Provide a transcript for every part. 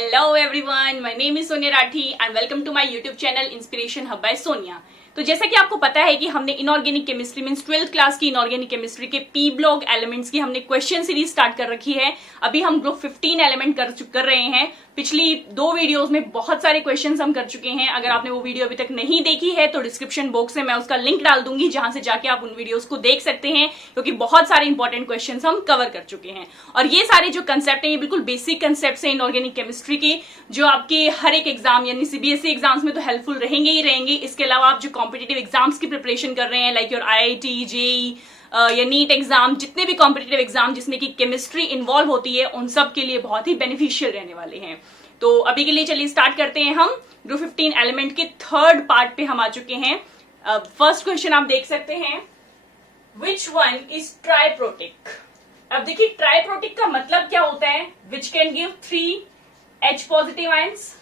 Hello everyone, my name is Sonia Rathi and welcome to my YouTube channel Inspiration Hub by Sonia। तो जैसा कि आपको पता है कि हमने inorganic chemistry means 12th class की इनऑर्गेनिक केमिस्ट्री के पी ब्लॉक एलिमेंट्स की हमने क्वेश्चन सीरीज स्टार्ट कर रखी है। अभी हम ग्रुप 15 एलिमेंट कर रहे हैं। पिछली 2 वीडियोस में बहुत सारे क्वेश्चंस हम कर चुके हैं। अगर आपने वो वीडियो अभी तक नहीं देखी है तो डिस्क्रिप्शन बॉक्स में मैं उसका लिंक डाल दूंगी, जहां से जाके आप उन वीडियोस को देख सकते हैं, क्योंकि बहुत सारे इंपॉर्टेंट क्वेश्चंस हम कवर कर चुके हैं। और ये सारे जो कंसेप्ट हैं ये बिल्कुल बेसिक कंसेप्ट है इनऑर्गेनिक केमिस्ट्री के, जो आपके हर एक एग्जाम यानी सीबीएसई एग्जाम्स में तो हेल्पफुल रहेंगे ही रहेंगे। इसके अलावा आप जो कॉम्पिटेटिव एग्जाम्स की प्रिपरेशन कर रहे हैं लाइक योर आईआईटी, जेईई या नीट एग्जाम, जितने भी कॉम्पिटेटिव एग्जाम जिसमें कि केमिस्ट्री इन्वॉल्व होती है, उन सब के लिए बहुत ही बेनिफिशियल रहने वाले हैं। तो अभी के लिए चलिए स्टार्ट करते हैं। हम ग्रुप 15 एलिमेंट के थर्ड पार्ट पे हम आ चुके हैं। फर्स्ट क्वेश्चन आप देख सकते हैं, विच वन इज ट्राइप्रोटिक। अब देखिए ट्राइप्रोटिक का मतलब क्या होता है, which can give 3 H positive ions,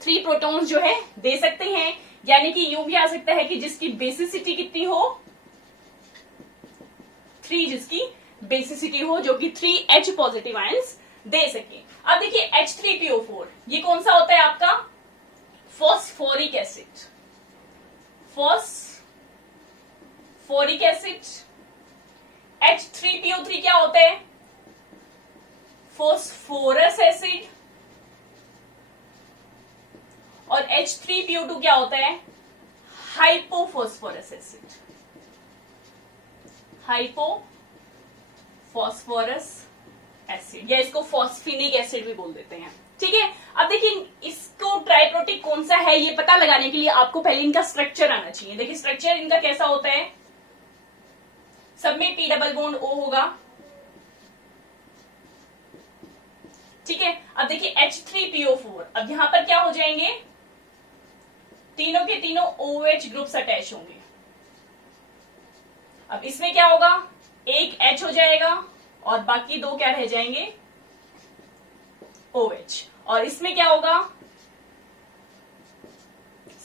3 protons जो है दे सकते हैं। यानी कि यूं भी आ सकता है कि जिसकी बेसिसिटी कितनी हो, 3, जिसकी बेसिसिटी हो जो कि 3 H पॉजिटिव आयंस दे सके। अब देखिए H3PO4 ये कौन सा होता है आपका, phosphoric acid. Phosphoric acid. H3PO3 क्या होता है, फॉस्फोरस एसिड। और H3PO2 क्या होता है, हाइपोफॉस्फोरस एसिड। हाइपोफॉस्फोरस एसिड या इसको फॉस्फेनिक एसिड भी बोल देते हैं। ठीक है, अब देखिए इसको ट्राइप्रोटिक कौन सा है ये पता लगाने के लिए आपको पहले इनका स्ट्रक्चर आना चाहिए। देखिए स्ट्रक्चर इनका कैसा होता है, सब में P डबल बॉन्ड O होगा। ठीक है, अब देखिए H3PO4, अब यहां पर क्या हो जाएंगे, तीनों के तीनों OH ग्रुप्स अटैच होंगे। अब इसमें क्या होगा, एक H हो जाएगा और बाकी 2 क्या रह जाएंगे, OH। और इसमें क्या होगा,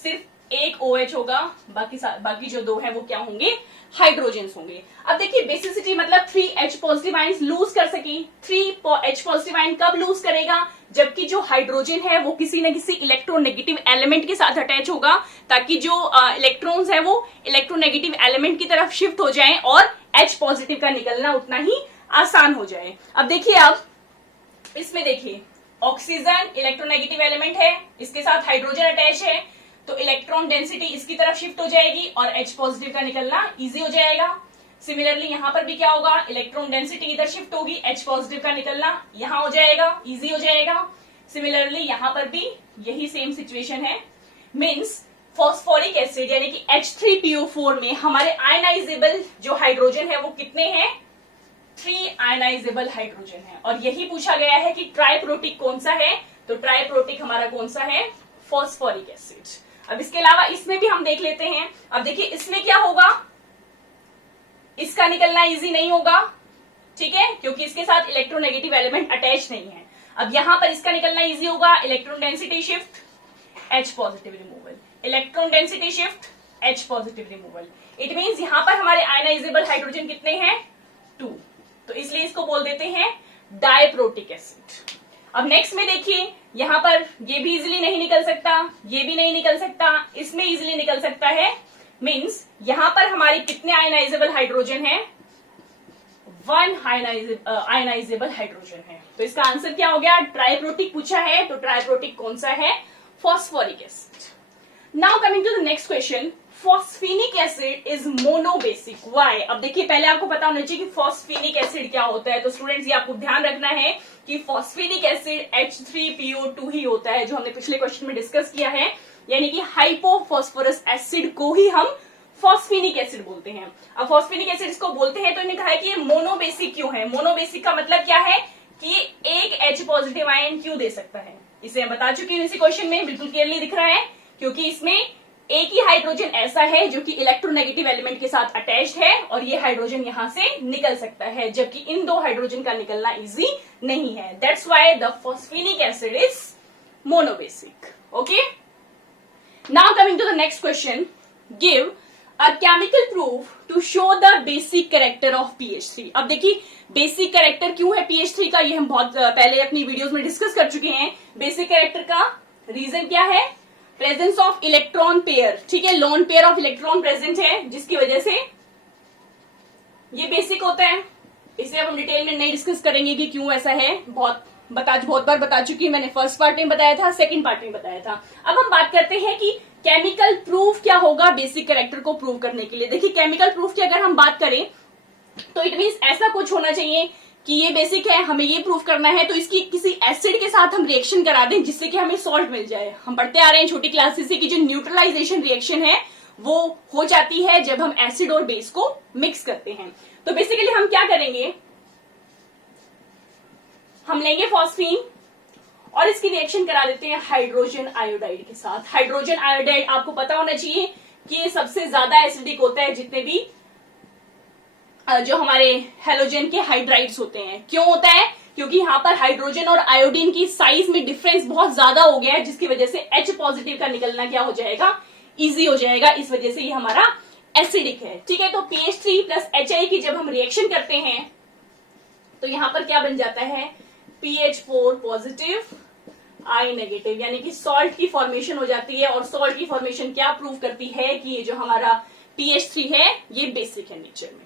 सिर्फ एक OH होगा, बाकी जो 2 है वो क्या होंगे, हाइड्रोजन होंगे। अब देखिए बेसिसिटी मतलब 3 H पॉजिटिव आयंस लूज कर सके। 3 H पॉजिटिव आयन कब लूज करेगा, जबकि जो हाइड्रोजन है वो किसी न किसी इलेक्ट्रोनेगेटिव एलिमेंट के साथ अटैच होगा, ताकि जो इलेक्ट्रॉन्स है वो इलेक्ट्रोनेगेटिव एलिमेंट की तरफ शिफ्ट हो जाएं और H पॉजिटिव का निकलना उतना ही आसान हो जाए। अब देखिए आप इसमें देखिए ऑक्सीजन इलेक्ट्रोनेगेटिव एलिमेंट है, इसके साथ हाइड्रोजन अटैच है, तो इलेक्ट्रॉन डेंसिटी इसकी तरफ शिफ्ट हो जाएगी और H पॉजिटिव का निकलना इजी हो जाएगा। सिमिलरली यहां पर भी क्या होगा, इलेक्ट्रॉन डेंसिटी इधर शिफ्ट होगी, H पॉजिटिव का निकलना यहां हो जाएगा, इजी हो जाएगा। सिमिलरली यहां पर भी यही सेम सिचुएशन है। मींस फॉस्फोरिक एसिड यानी कि H3PO4 में हमारे आयनाइजेबल जो हाइड्रोजन है वो कितने हैं, 3 आयनाइजेबल हाइड्रोजन है। और यही पूछा गया है कि ट्राइप्रोटिक कौन सा है, तो ट्राइप्रोटिक हमारा कौन सा है, फॉस्फोरिक एसिड। अब इसके अलावा इसमें भी हम देख लेते हैं। अब देखिए इसमें क्या होगा, इसका निकलना इजी नहीं होगा, ठीक है, क्योंकि इसके साथ इलेक्ट्रोनेगेटिव एलिमेंट अटैच नहीं है। अब यहां पर इसका निकलना इजी होगा, electron density shift, H positive removal, electron density shift, H positive removal. It means यहां पर हमारे आयनाइजेबल हाइड्रोजन कितने हैं, 2, तो इसलिए इसको बोल देते हैं डायप्रोटिक एसिड। अब नेक्स्ट में देखिए यहां पर ये भी इजीली नहीं निकल सकता, ये भी नहीं निकल सकता, इसमें इजीली निकल सकता है। मींस यहां पर हमारी कितने आयनाइजेबल हाइड्रोजन है, 1 आयनाइजेबल हाइड्रोजन है। तो इसका आंसर क्या हो गया, ट्राइप्रोटिक पूछा है, तो ट्राइप्रोटिक कौन सा है, phosphoric acid. Now coming to the next question, phosphenic acid is monobasic, why. अब देखिए पहले आपको पता होना चाहिए कि फॉस्फेनिक एसिड क्या होता है। तो स्टूडेंट्स ये आपको ध्यान रखना है कि फॉस्फेनिक एसिड H3PO2 ही होता है, जो हमने पिछले क्वेश्चन में डिस्कस किया है। यानी कि हाइपोफॉस्फोरस एसिड को ही हम फॉस्फेनिक एसिड बोलते हैं। अब फॉस्फेनिक एसिड इसको बोलते हैं तो इन्होंने कहा है कि ये मोनोबेसिक क्यों है। मोनोबेसिक का मतलब क्या है कि ये एक H पॉजिटिव आयन क्यों दे सकता है, इसे हम बता चुके हैं इसी क्वेश्चन में, बिल्कुल क्लियरली दिख रहा है, क्योंकि इसमें एक ही हाइड्रोजन ऐसा है जो कि इलेक्ट्रोनेगेटिव एलिमेंट के साथ अटैच्ड है और ये हाइड्रोजन यहां से निकल सकता है, जबकि इन 2 हाइड्रोजन का निकलना इजी नहीं है। That's why the phosphenic acid is monobasic. Okay, now coming to the next question, give A chemical proof to show the basic character of PH3। अब देखिए बेसिक कैरेक्टर क्यों है PH3 का, ये हम बहुत पहले अपनी वीडियोस में डिस्कस कर चुके हैं। बेसिक कैरेक्टर का रीजन क्या है? प्रेजेंस ऑफ इलेक्ट्रॉन पेयर, ठीक है, lone pair of electron present है, जिसकी वजह से ये बेसिक होता है। इसे अब हम डिटेल में नहीं डिस्कस करेंगे कि क्यों ऐसा है, बहुत बार बता चुकी हूं। मैंने फर्स्ट पार्ट में बताया था, सेकंड पार्ट में बताया था। अब हम बात करते हैं कि केमिकल प्रूफ क्या होगा बेसिक कैरेक्टर को प्रूव करने के लिए। देखिए केमिकल प्रूफ की अगर हम बात करें तो इट मीन्स ऐसा कुछ होना चाहिए कि ये बेसिक है, हमें ये प्रूफ करना है, तो इसकी किसी एसिड के साथ हम रिएक्शन करा दें जिससे कि हमें सॉल्ट मिल जाए। हम पढ़ते आ रहे हैं छोटी क्लासेस से कि जो न्यूट्रलाइजेशन रिएक्शन है वो हो जाती है जब हम एसिड और बेस को मिक्स करते हैं। तो बेसिकली हम क्या करेंगे, हम लेंगे फॉस्फीन और इसकी रिएक्शन करा देते हैं हाइड्रोजन आयोडाइड के साथ। हाइड्रोजन आयोडाइड आपको पता होना चाहिए कि ये सबसे ज्यादा एसिडिक होता है जितने भी जो हमारे हेलोजन के हाइड्राइड्स होते हैं। क्यों होता है? क्योंकि यहाँ पर हाइड्रोजन और आयोडीन की साइज में डिफरेंस बहुत ज्यादा हो गया है, जिसकी वजह से H पॉजिटिव का निकलना क्या हो जाएगा, इजी हो जाएगा। इस वजह से ये हमारा एसिडिक है, ठीक है। तो PH3 प्लस HI की जब हम रिएक्शन करते हैं तो यहां पर क्या बन जाता है, PH4 पॉजिटिव I नेगेटिव, यानी कि सॉल्ट की फॉर्मेशन हो जाती है। और सॉल्ट की फॉर्मेशन क्या प्रूव करती है कि ये जो हमारा PH3 है ये बेसिक है नेचर में।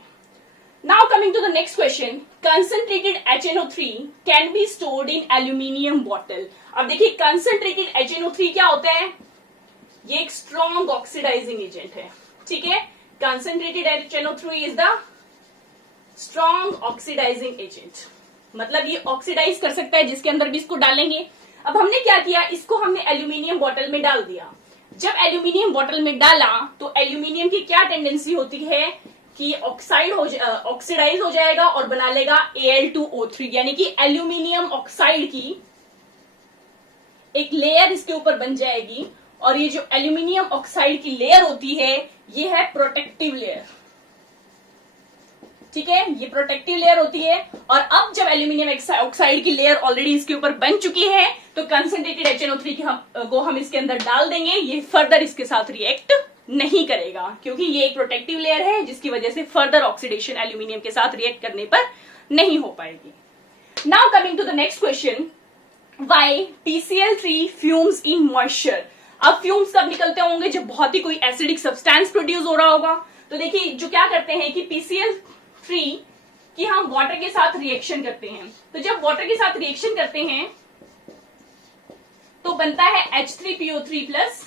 Now coming to the next question, concentrated HNO3 can be stored in aluminium bottle. अब देखिए कंसंट्रेटेड HNO3 क्या होता है, ये एक स्ट्रॉन्ग ऑक्सीडाइजिंग एजेंट है, ठीक है। Concentrated HNO3 is the strong oxidising agent, मतलब ये ऑक्सीडाइज कर सकता है जिसके अंदर भी इसको डालेंगे। अब हमने क्या किया, इसको हमने एल्यूमिनियम बॉटल में डाल दिया। जब एल्यूमिनियम बॉटल में डाला तो एल्यूमिनियम की क्या टेंडेंसी होती है कि ऑक्सीडाइज हो जाएगा और बना लेगा Al2O3, यानी कि एल्यूमिनियम ऑक्साइड की एक लेयर इसके ऊपर बन जाएगी। और ये जो एल्यूमिनियम ऑक्साइड की लेयर होती है ये है प्रोटेक्टिव लेयर, ठीक है, ये प्रोटेक्टिव लेयर होती है। और अब जब एल्यूमिनियम ऑक्साइड की लेयर ऑलरेडी इसके ऊपर बन चुकी है तो कंसंट्रेटेड HNO3 को हम इसके अंदर डाल देंगे। ये फर्दर इसके साथ रिएक्ट नहीं करेगा क्योंकि ये एक प्रोटेक्टिव लेयर है, जिसकी वजह से फर्दर ऑक्सीडेशन एल्यूमिनियम के साथ रिएक्ट करने पर नहीं हो पाएगी। Now coming to the next question, why PCl3 fumes in moisture. अब फ्यूम्स कब निकलते होंगे, जब बहुत ही कोई एसिडिक सब्सटेंस प्रोड्यूस हो रहा होगा। तो देखिए जो क्या करते हैं कि PCl3 की हम वाटर के साथ रिएक्शन करते हैं। तो जब वाटर के साथ रिएक्शन करते हैं तो बनता है H3PO3 प्लस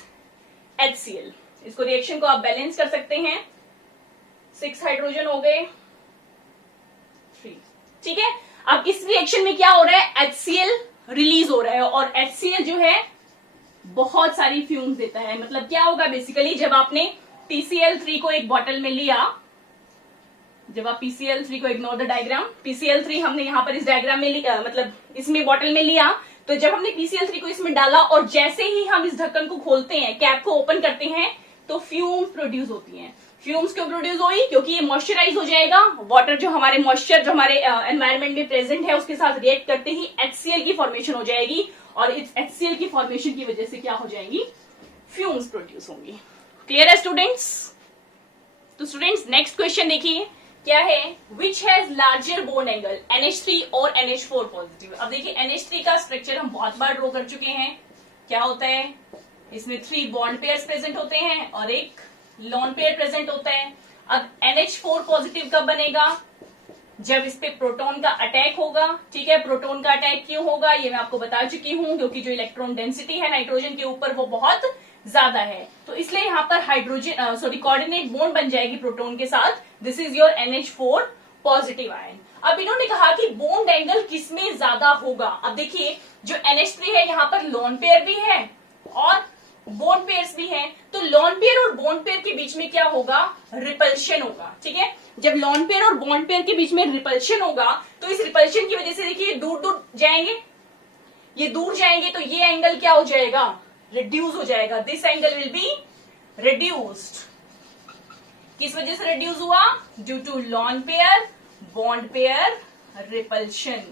HCl। इसको रिएक्शन को आप बैलेंस कर सकते हैं, 6 हाइड्रोजन हो गए 3, ठीक है। अब इस रिएक्शन में क्या हो रहा है, HCl रिलीज हो रहा है और HCl जो है बहुत सारी फ्यूम्स देता है। मतलब क्या होगा बेसिकली, जब आपने PCl3 को एक बॉटल में लिया, जब आप PCl3 को, इग्नोर द डायग्राम, PCl3 हमने यहां पर इस डायग्राम में लिया, मतलब इसमें बॉटल में लिया, तो जब हमने PCl3 को इसमें डाला और जैसे ही हम इस ढक्कन को खोलते हैं, कैप को ओपन करते हैं, तो फ्यूम्स प्रोड्यूस होती हैं। फ्यूम्स क्यों प्रोड्यूस हुई, क्योंकि ये मॉइस्चराइज हो जाएगा। वाटर जो हमारे मॉइस्चर जो हमारे एनवायरमेंट में प्रेजेंट है उसके साथ रिएक्ट करते ही HCl की फॉर्मेशन हो जाएगी और इस HCl की फॉर्मेशन की वजह से क्या हो जाएगी, फ्यूम्स प्रोड्यूस होंगी। क्लियर है स्टूडेंट्स? तो स्टूडेंट्स नेक्स्ट क्वेश्चन देखिए क्या है, which has larger bond angle NH3 और NH4 पॉजिटिव। अब देखिए NH3 का स्ट्रक्चर हम बहुत बार ड्रॉ कर चुके हैं। क्या होता है, इसमें 3 बॉन्ड पेयर्स प्रेजेंट होते हैं और एक लोन पेयर प्रेजेंट होता है। अब NH4 पॉजिटिव कब बनेगा, जब इस पे प्रोटॉन का अटैक होगा, ठीक है। प्रोटॉन का अटैक क्यों होगा ये मैं आपको बता चुकी हूं, क्योंकि जो इलेक्ट्रॉन डेंसिटी है नाइट्रोजन के ऊपर वो बहुत ज्यादा है, तो इसलिए यहाँ पर हाइड्रोजन कोऑर्डिनेट बॉन्ड बन जाएगी प्रोटॉन के साथ। This is your NH4 positive ion. अब इन्होंने कहा कि बॉन्ड एंगल किसमें ज्यादा होगा। अब देखिए जो NH3 है यहाँ पर लोन पेयर भी है और बॉन्ड पेयर्स भी हैं, तो लोन पेयर और बॉन्ड पेयर के बीच में क्या होगा, रिपल्शन होगा, ठीक है। जब लोन पेयर और बॉन्ड पेयर के बीच में रिपल्शन होगा तो इस रिपल्शन की वजह से देखिए दूर दूर जाएंगे, ये दूर जाएंगे, तो ये एंगल क्या हो जाएगा, रिड्यूस हो जाएगा। This angle will be reduced. किस वजह से रिड्यूस हुआ, due to lone pair bond pair repulsion.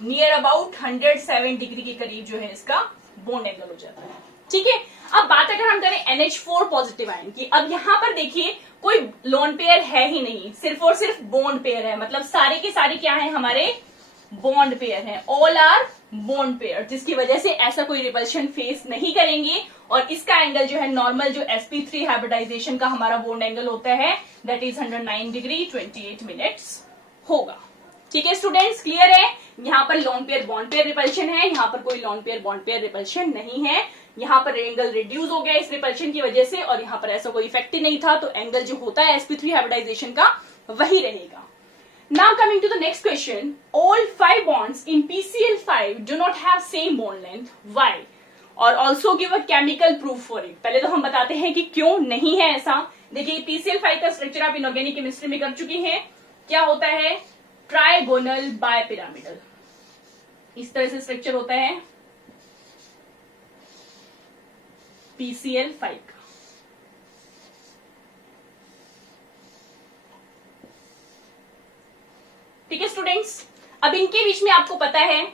Near about 107 degree के करीब जो है इसका बॉन्ड एंगल हो जाता है। ठीक है। अब बात अगर हम करें NH4 पॉजिटिव आयन की, अब यहां पर देखिए कोई लोन पेयर है ही नहीं, सिर्फ और सिर्फ बॉन्ड पेयर है, मतलब सारे के सारे क्या है हमारे बॉन्ड पेयर हैं, ऑल आर बॉन्ड पेयर, जिसकी वजह से ऐसा कोई रिपल्शन फेस नहीं करेंगे। और इसका एंगल जो है नॉर्मल जो sp3 हाइब्रिडाइजेशन का हमारा बॉन्ड एंगल होता है दैट इज 109 डिग्री 28 मिनट्स होगा। ठीक है स्टूडेंट्स, क्लियर है। यहाँ पर loan pair bond pair repulsion है, यहाँ पर कोई loan pair bond pair repulsion नहीं है। यहाँ पर एंगल रिड्यूस हो गया इस रिपल्शन की वजह से, और यहाँ पर ऐसा कोई इफेक्ट ही नहीं था, तो एंगल जो होता है sp3 हाइब्रिडाइजेशन का वही रहेगा। Now coming to the next question, all 5 bonds in PCl5 do not have same bond length. Why? और also give a chemical proof for it. पहले तो हम बताते हैं कि क्यों नहीं है ऐसा। देखिए PCl5 का स्ट्रक्चर आप इनऑर्गेनिक केमिस्ट्री में कर चुकी हैं। क्या होता है? ट्राइगोनल बायपिरामिडल, इस तरह से स्ट्रक्चर होता है PCl5 का। ठीक है स्टूडेंट्स, अब इनके बीच में आपको पता है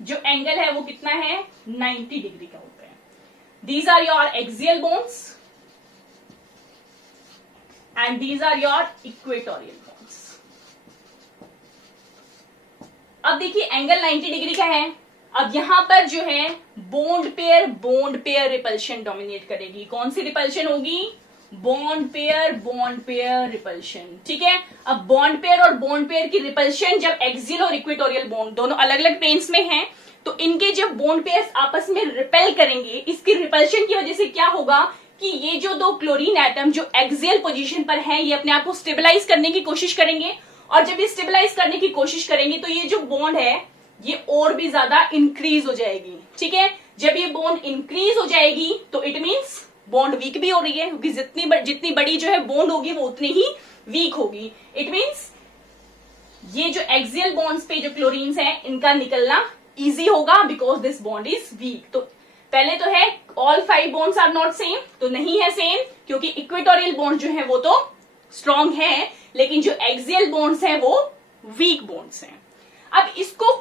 जो एंगल है वो कितना है, 90 डिग्री का होता है। These are your axial bonds and these are your equatorial bonds. अब देखिए एंगल 90 डिग्री का है। अब यहां पर जो है बॉन्ड पेयर रिपल्शन डोमिनेट करेगी। कौन सी रिपल्शन होगी? Bond pair repulsion. ठीक है, अब बॉन्ड पेयर और बॉन्ड पेयर की रिपल्शन जब एक्सियल और इक्वेटोरियल बॉन्ड दोनों अलग अलग प्लेन्स में हैं, तो इनके जब बॉन्ड पेयर्स आपस में रिपेल करेंगे, इसकी रिपल्शन की वजह से क्या होगा कि ये जो दो क्लोरीन एटम जो एक्सियल पोजीशन पर हैं, ये अपने आप को स्टेबलाइज करने की कोशिश करेंगे, और जब ये स्टेबलाइज करने की कोशिश करेंगे तो ये जो बॉन्ड है ये और भी ज्यादा इंक्रीज हो जाएगी। ठीक है, जब ये बॉन्ड इंक्रीज हो जाएगी तो इट मीन्स बॉन्ड वीक भी हो रही है, क्योंकि जितनी बड़ी जो है बॉन्ड होगी वो उतनी ही वीक होगी। इट मीन्स ये जो एक्सियल बॉन्ड्स पे जो क्लोरीन्स हैं इनका निकलना इजी होगा because this bond is weak. तो पहले तो है all 5 bonds are not same, तो नहीं है सेम, क्योंकि इक्वेटोरियल बॉन्ड जो है वो तो स्ट्रॉन्ग है, लेकिन जो एक्सियल बॉन्ड्स हैं वो वीक बॉन्ड्स हैं। अब इसको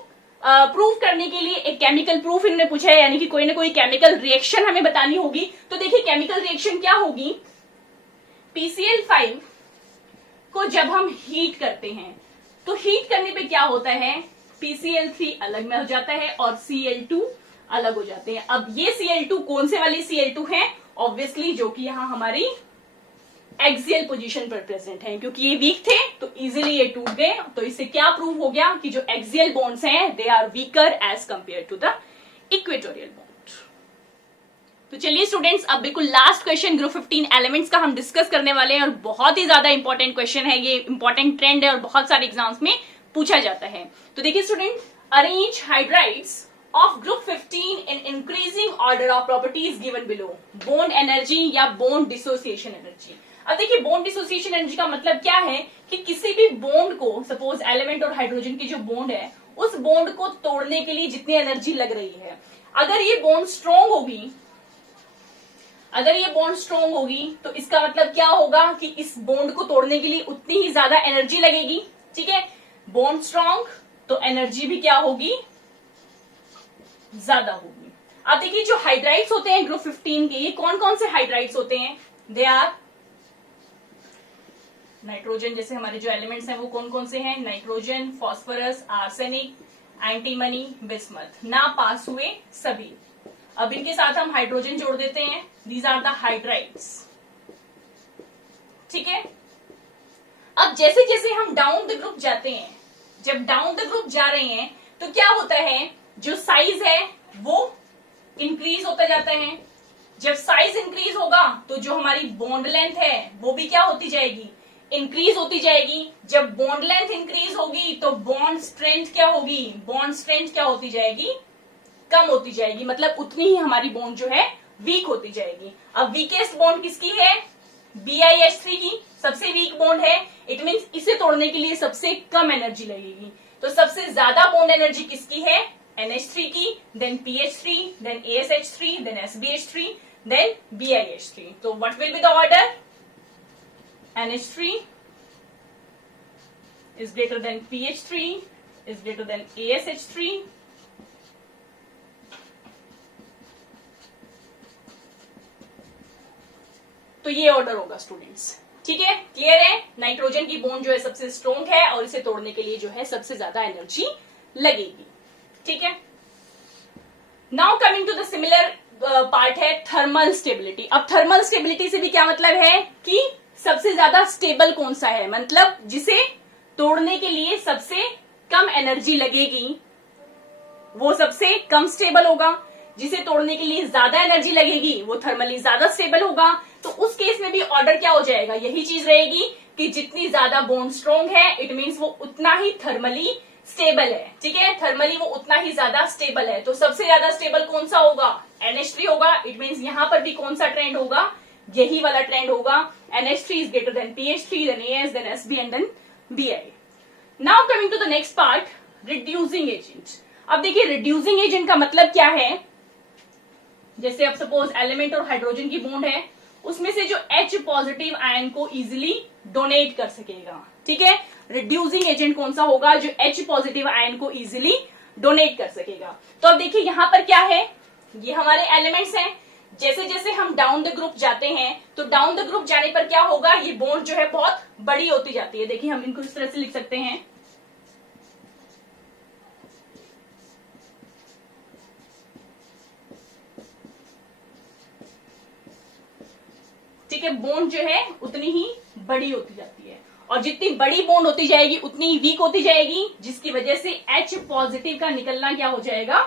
प्रूव करने के लिए एक केमिकल प्रूफ इन्होंने पूछा है, यानी कि कोई ना कोई केमिकल रिएक्शन हमें बतानी होगी। तो देखिए केमिकल रिएक्शन क्या होगी, PCl5 को जब हम हीट करते हैं तो हीट करने पे क्या होता है, PCl3 अलग में हो जाता है और Cl2 अलग हो जाते हैं। अब ये Cl2 कौन से वाली Cl2 है? ऑब्वियसली जो कि यहां हमारी एक्सियल पोजीशन पर प्रेजेंट है, क्योंकि ये वीक थे तो इजीली ये टूट गए। तो इससे क्या प्रूव हो गया कि जो एक्सियल बॉन्ड्स हैं they are weaker as compared to the equatorial bond. तो चलिए स्टूडेंट्स, अब बिल्कुल लास्ट क्वेश्चन ग्रुप 15 एलिमेंट्स का हम डिस्कस करने वाले हैं, और बहुत ही ज्यादा इंपॉर्टेंट क्वेश्चन है, ये इंपॉर्टेंट ट्रेंड है और बहुत सारे एग्जाम्स में पूछा जाता है। तो देखिए student, arrange hydrides of group 15 in increasing order of properties given below, bond energy या bond dissociation energy। अब देखिए बॉन्ड डिसोसिएशन एनर्जी का मतलब क्या है कि किसी भी बॉन्ड को, सपोज एलिमेंट और हाइड्रोजन की जो बॉन्ड है, उस बॉन्ड को तोड़ने के लिए जितनी एनर्जी लग रही है, अगर ये बॉन्ड स्ट्रॉन्ग होगी, तो इसका मतलब क्या होगा कि इस बॉन्ड को तोड़ने के लिए उतनी ही ज्यादा एनर्जी लगेगी। ठीक है, बॉन्ड स्ट्रॉन्ग तो एनर्जी भी क्या होगी, ज्यादा होगी। अब देखिए जो हाइड्राइड्स होते हैं ग्रुप 15 के, ये कौन कौन से हाइड्राइड्स होते हैं? दे आर नाइट्रोजन, जैसे हमारे जो एलिमेंट्स हैं वो कौन कौन से हैं, nitrogen, phosphorus, arsenic, antimony, bismuth, ना पास हुए सभी। अब इनके साथ हम हाइड्रोजन जोड़ देते हैं, दीज आर द हाइड्राइड्स। ठीक है, अब जैसे जैसे हम डाउन द ग्रुप जाते हैं, जब डाउन द ग्रुप जा रहे हैं तो क्या होता है, जो साइज है वो इंक्रीज होता जाता है। जब साइज इंक्रीज होगा तो जो हमारी बॉन्ड लेंथ है वो भी क्या होती जाएगी, इंक्रीज होती जाएगी। जब बॉन्ड लेंथ इंक्रीज होगी तो बॉन्ड स्ट्रेंथ क्या होगी, बॉन्ड स्ट्रेंथ क्या होती जाएगी, कम होती जाएगी, मतलब उतनी ही हमारी बॉन्ड जो है वीक होती जाएगी। अब वीकेस्ट बॉन्ड किसकी है, BiH3 की सबसे वीक बॉन्ड है। इट मीन्स इसे तोड़ने के लिए सबसे कम एनर्जी लगेगी। तो सबसे ज्यादा बॉन्ड एनर्जी किसकी है, NH3 की, then PH3, then ASH3, then SBH3, then BiH3। तो what will be the order, NH3 is greater than PH3 is greater than ASH3, ये ऑर्डर होगा स्टूडेंट्स। ठीक है, क्लियर है? नाइट्रोजन की बॉन्ड जो है सबसे स्ट्रॉन्ग है और इसे तोड़ने के लिए जो है सबसे ज्यादा एनर्जी लगेगी। ठीक है, now coming to the similar part है थर्मल स्टेबिलिटी। अब थर्मल स्टेबिलिटी से भी क्या मतलब है कि सबसे ज्यादा स्टेबल कौन सा है, मतलब जिसे तोड़ने के लिए सबसे कम एनर्जी लगेगी वो सबसे कम स्टेबल होगा, जिसे तोड़ने के लिए ज्यादा एनर्जी लगेगी वो थर्मली ज्यादा स्टेबल होगा। तो उस केस में भी ऑर्डर क्या हो जाएगा, यही चीज रहेगी कि जितनी ज्यादा बॉन्ड स्ट्रॉन्ग है इट मीन्स वो उतना ही थर्मली स्टेबल है। ठीक है, थर्मली वो उतना ही ज्यादा स्टेबल है। तो सबसे ज्यादा स्टेबल कौन सा होगा, NH3 होगा। इट मीन्स यहां पर भी कौन सा ट्रेंड होगा, यही वाला ट्रेंड होगा। NH3 is greater than PH3 than AS than SB and then BI। Now coming to the next part, reducing agent. अब देखिए रिड्यूसिंग एजेंट का मतलब क्या है, जैसे अब सपोज एलिमेंट और हाइड्रोजन की बॉन्ड है, उसमें से जो H पॉजिटिव आयन को इजिली डोनेट कर सकेगा। ठीक है, रिड्यूसिंग एजेंट कौन सा होगा, जो H पॉजिटिव आयन को इजिली डोनेट कर सकेगा। तो अब देखिए यहां पर क्या है, ये हमारे एलिमेंट्स हैं। जैसे जैसे हम डाउन द ग्रुप जाते हैं तो डाउन द ग्रुप जाने पर क्या होगा, ये बॉन्ड जो है बहुत बड़ी होती जाती है। देखिए हम इनको इस तरह से लिख सकते हैं, ठीक है, बॉन्ड जो है उतनी ही बड़ी होती जाती है और जितनी बड़ी बॉन्ड होती जाएगी उतनी ही वीक होती जाएगी, जिसकी वजह से H पॉजिटिव का निकलना क्या हो जाएगा,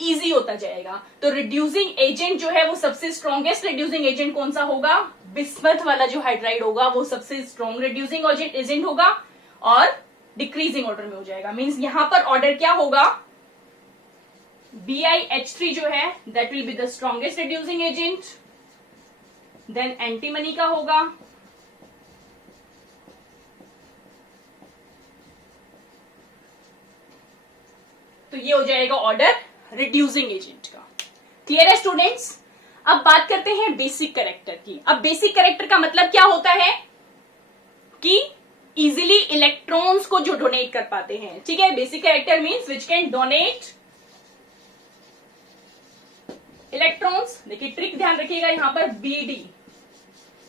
इजी होता जाएगा। तो रिड्यूसिंग एजेंट जो है वो सबसे स्ट्रॉन्गेस्ट रिड्यूसिंग एजेंट कौन सा होगा, बिस्मथ वाला जो हाइड्राइड होगा वो सबसे स्ट्रॉन्ग रिड्यूसिंग एजेंट होगा और डिक्रीजिंग ऑर्डर में हो जाएगा। मींस यहां पर ऑर्डर क्या होगा, BiH3 जो है that will be the strongest reducing agent, then antimony का होगा, तो ये हो जाएगा ऑर्डर रिड्यूसिंग एजेंट का। क्लियर है स्टूडेंट्स? अब बात करते हैं बेसिक कैरेक्टर की। अब बेसिक कैरेक्टर का मतलब क्या होता है कि इजिली इलेक्ट्रॉन्स को जो डोनेट कर पाते हैं। ठीक है, basic character means which can donate electrons. देखिए ट्रिक ध्यान रखिएगा यहां पर, BD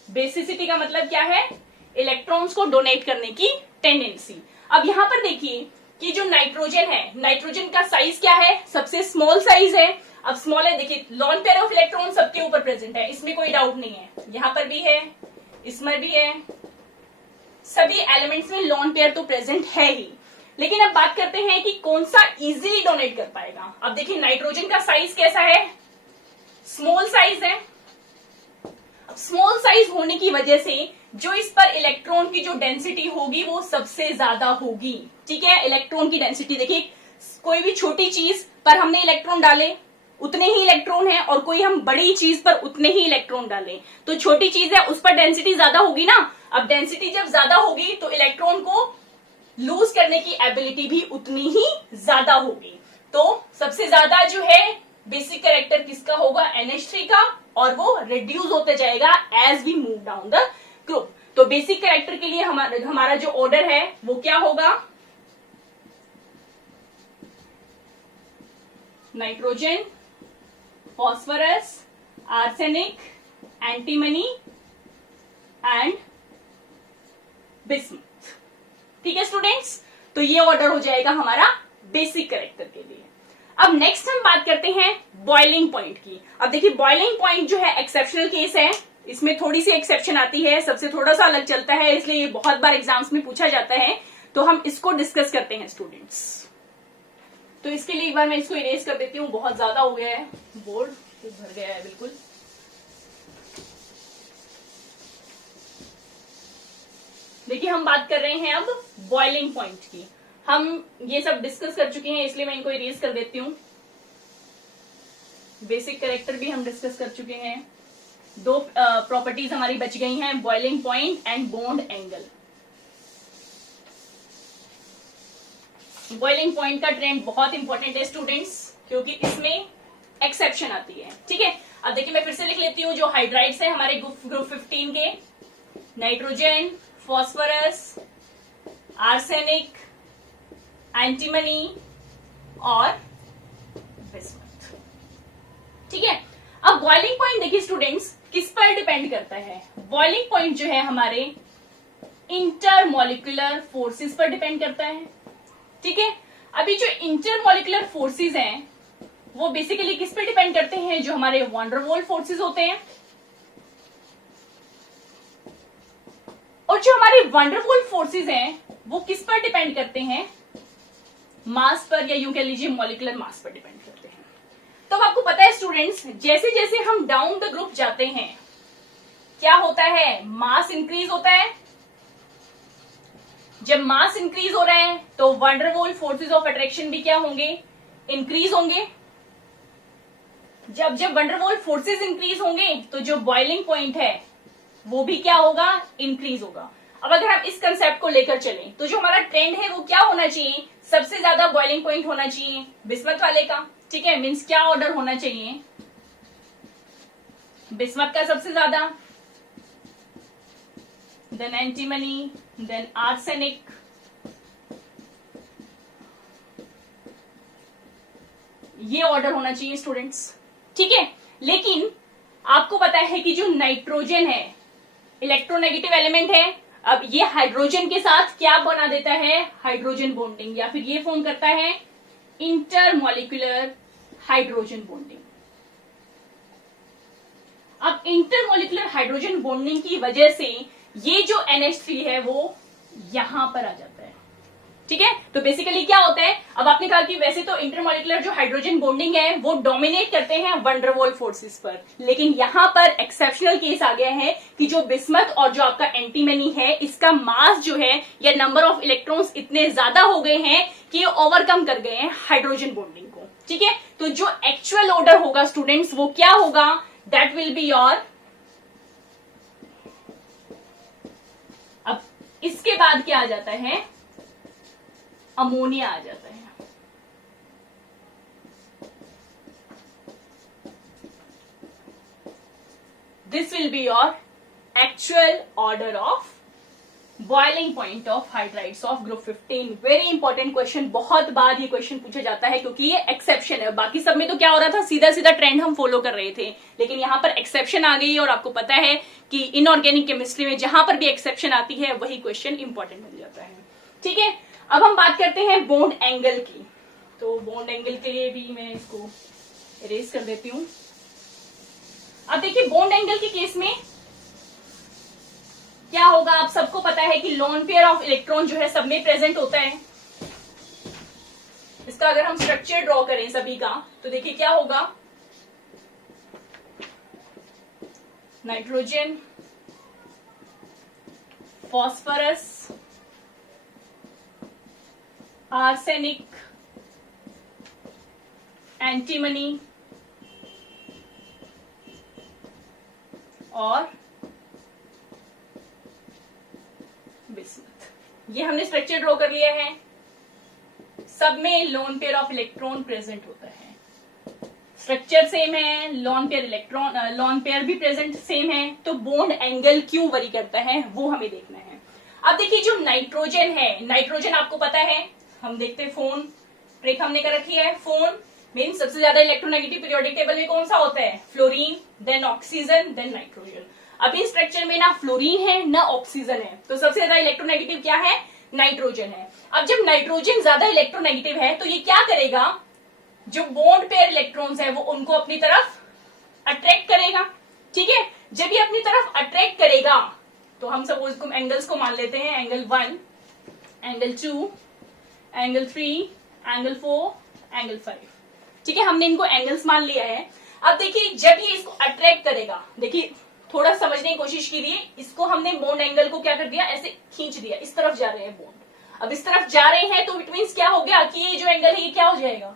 बेसिसिटी का मतलब क्या है, इलेक्ट्रॉन्स को डोनेट करने की टेंडेंसी। अब यहां पर देखिए कि जो नाइट्रोजन है, नाइट्रोजन का साइज क्या है, सबसे स्मॉल साइज है। अब स्मॉल है, देखिए लॉन पेयर ऑफ इलेक्ट्रॉन सबके ऊपर प्रेजेंट है, इसमें कोई डाउट नहीं है। यहां पर भी है, इसमें भी है, सभी एलिमेंट्स में लॉन पेयर तो प्रेजेंट है ही। लेकिन अब बात करते हैं कि कौन सा इजीली डोनेट कर पाएगा। अब देखिए नाइट्रोजन का साइज कैसा है, स्मॉल साइज है। स्मॉल साइज होने की वजह से जो इस पर इलेक्ट्रॉन की जो डेंसिटी होगी वो सबसे ज्यादा होगी। ठीक है, इलेक्ट्रॉन की डेंसिटी देखिए, कोई भी छोटी चीज पर हमने इलेक्ट्रॉन डाले उतने ही इलेक्ट्रॉन है और कोई हम बड़ी चीज पर उतने ही इलेक्ट्रॉन डालें तो छोटी चीज है उस पर डेंसिटी ज्यादा होगी ना। अब डेंसिटी जब ज्यादा होगी तो इलेक्ट्रॉन को लूज करने की एबिलिटी भी उतनी ही ज्यादा होगी। तो सबसे ज्यादा जो है बेसिक कैरेक्टर किसका होगा, NH3 का, और वो रिड्यूस होते जाएगा as we move down the group. तो बेसिक कैरेक्टर के लिए हमारा जो ऑर्डर है वो क्या होगा, nitrogen, phosphorus, arsenic, antimony and bismuth. ठीक है स्टूडेंट्स, तो ये ऑर्डर हो जाएगा हमारा बेसिक कैरेक्टर के लिए। अब नेक्स्ट हम बात करते हैं बॉइलिंग पॉइंट की। अब देखिए बॉइलिंग पॉइंट जो है एक्सेप्शनल केस है, इसमें थोड़ी सी एक्सेप्शन आती है, सबसे थोड़ा सा अलग चलता है, इसलिए ये बहुत बार एग्जाम्स में पूछा जाता है, तो हम इसको डिस्कस करते हैं स्टूडेंट्स। तो इसके लिए एक बार मैं इसको इरेज कर देती हूँ, बहुत ज्यादा हो गया है, बोर्ड भर गया है बिल्कुल। देखिए हम बात कर रहे हैं अब बॉइलिंग पॉइंट की। हम ये सब डिस्कस कर चुके हैं इसलिए मैं इनको इरेज कर देती हूँ। बेसिक कैरेक्टर भी हम डिस्कस कर चुके हैं। दो प्रॉपर्टीज हमारी बच गई हैं, boiling point and bond angle. Boiling point का ट्रेंड बहुत इंपॉर्टेंट है स्टूडेंट्स, क्योंकि इसमें एक्सेप्शन आती है। ठीक है, अब देखिए मैं फिर से लिख लेती हूँ जो हाइड्राइड्स है हमारे ग्रुप 15 के, नाइट्रोजन, फॉस्फोरस, आर्सेनिक, एंटीमनी और बिस्मथ। ठीक है, अब बॉइलिंग पॉइंट देखिए स्टूडेंट्स किस पर डिपेंड करता है? बॉइलिंग पॉइंट जो है हमारे इंटरमोलिकुलर फोर्सेस पर डिपेंड करता है। ठीक है, अभी जो इंटरमोलिकुलर फोर्सेस हैं वो बेसिकली किस पर डिपेंड करते हैं? जो हमारे वंडरवॉल फोर्सेस होते हैं। और जो हमारे वंडरवॉल फोर्सेस हैं वो किस पर डिपेंड करते हैं? मास पर, या यूं कह लीजिए मॉलिकुलर मास पर डिपेंड करते हैं। तो अब आपको पता है स्टूडेंट्स, जैसे जैसे हम डाउन द ग्रुप जाते हैं क्या होता है? मास इंक्रीज होता है। जब मास इंक्रीज हो रहा है तो वंडरवॉल फोर्सेस ऑफ अट्रैक्शन भी क्या होंगे? इंक्रीज होंगे। जब जब वंडरवॉल फोर्सेस इंक्रीज होंगे तो जो बॉइलिंग पॉइंट है वो भी क्या होगा? इंक्रीज होगा। अब अगर हम इस कंसेप्ट को लेकर चलें तो जो हमारा ट्रेंड है वो क्या होना चाहिए? सबसे ज्यादा बॉइलिंग पॉइंट होना चाहिए बिस्मथ वाले का। ठीक है, मीन्स क्या ऑर्डर होना चाहिए? बिस्मथ का सबसे ज्यादा, देन एंटीमनी, देन आर्सेनिक, ये ऑर्डर होना चाहिए स्टूडेंट्स। ठीक है, लेकिन आपको पता है कि जो नाइट्रोजन है इलेक्ट्रोनेगेटिव एलिमेंट है। अब ये हाइड्रोजन के साथ क्या बना देता है? हाइड्रोजन बॉन्डिंग, या फिर ये फॉर्म करता है इंटरमोलिकुलर हाइड्रोजन बॉन्डिंग। अब इंटरमोलिकुलर हाइड्रोजन बॉन्डिंग की वजह से ये जो NH3 है वो यहां पर आ जाता है। ठीक है, तो बेसिकली क्या होता है? अब आपने कहा कि वैसे तो इंटरमोलिकुलर जो हाइड्रोजन बॉन्डिंग है वो डोमिनेट करते हैं वंडरवॉल फोर्सेस पर, लेकिन यहां पर एक्सेप्शनल केस आ गया है कि जो बिस्मथ और जो आपका एंटीमनी है इसका मास जो है या नंबर ऑफ इलेक्ट्रॉन्स इतने ज्यादा हो गए हैं कि ये ओवरकम कर गए हैं हाइड्रोजन बॉन्डिंग को। ठीक है, तो जो एक्चुअल ऑर्डर होगा स्टूडेंट्स वो क्या होगा? दैट विल बी योर, अब इसके बाद क्या आ जाता है? अमोनिया आ जाता है। This will be your actual order of boiling point of hydrides of group 15। Very important question, बहुत बार ये क्वेश्चन पूछा जाता है क्योंकि ये एक्सेप्शन है। बाकी सब में तो क्या हो रहा था? सीधा सीधा ट्रेंड हम फॉलो कर रहे थे, लेकिन यहां पर एक्सेप्शन आ गई और आपको पता है कि इनऑर्गेनिक केमिस्ट्री में जहां पर भी एक्सेप्शन आती है वही क्वेश्चन इंपॉर्टेंट बन जाता है। ठीक है, अब हम बात करते हैं बॉन्ड एंगल की। तो बॉन्ड एंगल के लिए भी मैं इसको इरेज कर देती हूं। अब देखिए बॉन्ड एंगल के केस में क्या होगा? आप सबको पता है कि लोन पेयर ऑफ इलेक्ट्रॉन जो है सब में प्रेजेंट होता है। इसका अगर हम स्ट्रक्चर ड्रॉ करें सभी का तो देखिए क्या होगा? नाइट्रोजन, फॉस्फोरस, आर्सेनिक, एंटीमनी और बिस्मथ। ये हमने स्ट्रक्चर ड्रॉ कर लिया है। सब में lone pair of electron present होता है। स्ट्रक्चर सेम है, lone pair electron, lone pair भी प्रेजेंट सेम है। तो बॉन्ड एंगल क्यों वरी करता है वो हमें देखना है। अब देखिए जो नाइट्रोजन है, नाइट्रोजन आपको पता है, हम देखते हैं फोन ट्रिक हमने कर रखी है। फोन मीन सबसे ज्यादा इलेक्ट्रोनेगेटिव पीरियोडिक टेबल में कौन सा होता है? Fluorine, then oxygen, then nitrogen. अभी स्ट्रक्चर में ना फ्लोरीन है ना ऑक्सीजन है, तो सबसे ज्यादा इलेक्ट्रोनेगेटिव क्या है? नाइट्रोजन है। अब जब नाइट्रोजन ज्यादा इलेक्ट्रोनेगेटिव है तो ये क्या करेगा? जो बॉन्ड पेयर इलेक्ट्रॉन्स है वो उनको अपनी तरफ अट्रैक्ट करेगा। ठीक है, जब ये अपनी तरफ अट्रैक्ट करेगा तो हम सपोज एंगल्स को मान लेते हैं, angle 1, angle 2, angle 3, angle 4, angle 5। ठीक है, हमने इनको एंगल्स मान लिया है। अब देखिए जब ये इसको अट्रैक्ट करेगा, देखिए थोड़ा समझने की कोशिश कीजिए, इसको हमने बॉन्ड एंगल को क्या कर दिया? ऐसे खींच दिया, इस तरफ जा रहे हैं बॉन्ड। अब इस तरफ जा रहे हैं तो इट मीन्स क्या हो गया कि ये जो एंगल है ये क्या हो जाएगा?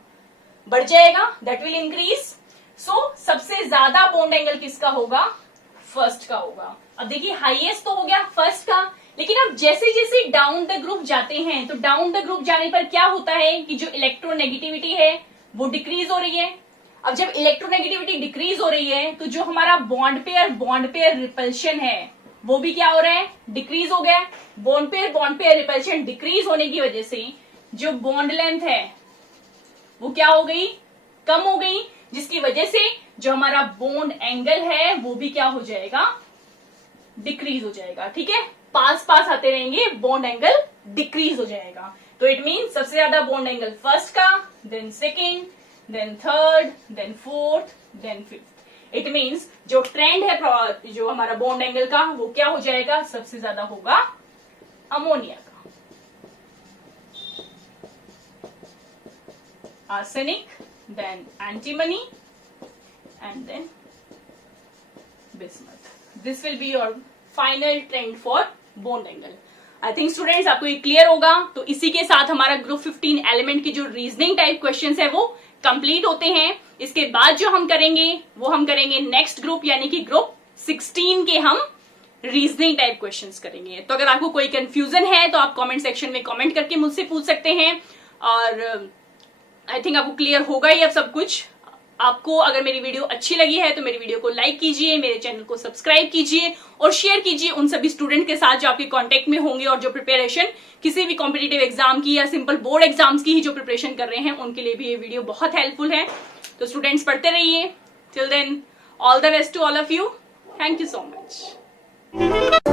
बढ़ जाएगा, दैट विल इंक्रीज। सो सबसे ज्यादा बॉन्ड एंगल किसका होगा? फर्स्ट का होगा। अब देखिए हाईएस्ट तो हो गया फर्स्ट का, लेकिन अब जैसे जैसे डाउन द ग्रुप जाते हैं तो डाउन द ग्रुप जाने पर क्या होता है कि जो इलेक्ट्रोनेगेटिविटी है वो डिक्रीज हो रही है। अब जब इलेक्ट्रोनेगेटिविटी डिक्रीज हो रही है तो जो हमारा बॉन्ड पेयर रिपल्शन है वो भी क्या हो रहा है? डिक्रीज हो गया। बॉन्ड पेयर रिपल्शन डिक्रीज होने की वजह से जो बॉन्ड लेंथ है वो क्या हो गई? कम हो गई। जिसकी वजह से जो हमारा बॉन्ड एंगल है वो भी क्या हो जाएगा, डिक्रीज हो जाएगा। ठीक है, पास पास आते रहेंगे, बॉन्ड एंगल डिक्रीज हो जाएगा। तो इट मीन सबसे ज्यादा बॉन्ड एंगल फर्स्ट का, then second, then third, then fourth, then fifth. It means जो ट्रेंड है जो हमारा बॉन्ड एंगल का वो क्या हो जाएगा, सबसे ज्यादा होगा अमोनिया का। Arsenic, then antimony, and then bismuth. This will be your final trend for bond angle. I think students आपको ये क्लियर होगा। तो इसी के साथ हमारा ग्रुप 15 एलिमेंट की जो रीजनिंग टाइप क्वेश्चंस है वो कंप्लीट होते हैं। इसके बाद जो हम करेंगे वो हम करेंगे नेक्स्ट ग्रुप यानी कि ग्रुप 16 के हम रीजनिंग टाइप क्वेश्चंस करेंगे। तो अगर आपको कोई कंफ्यूजन है तो आप कमेंट सेक्शन में कमेंट करके मुझसे पूछ सकते हैं और आई थिंक आपको क्लियर होगा ही अब सब कुछ। आपको अगर मेरी वीडियो अच्छी लगी है तो मेरी वीडियो को लाइक कीजिए, मेरे चैनल को सब्सक्राइब कीजिए और शेयर कीजिए उन सभी स्टूडेंट के साथ जो आपके कांटेक्ट में होंगे और जो प्रिपरेशन किसी भी कॉम्पिटिटिव एग्जाम की या सिंपल बोर्ड एग्जाम्स की ही जो प्रिपरेशन कर रहे हैं उनके लिए भी ये वीडियो बहुत हेल्पफुल है। तो स्टूडेंट्स पढ़ते रहिए। Till then all the best to all of you. Thank you so much.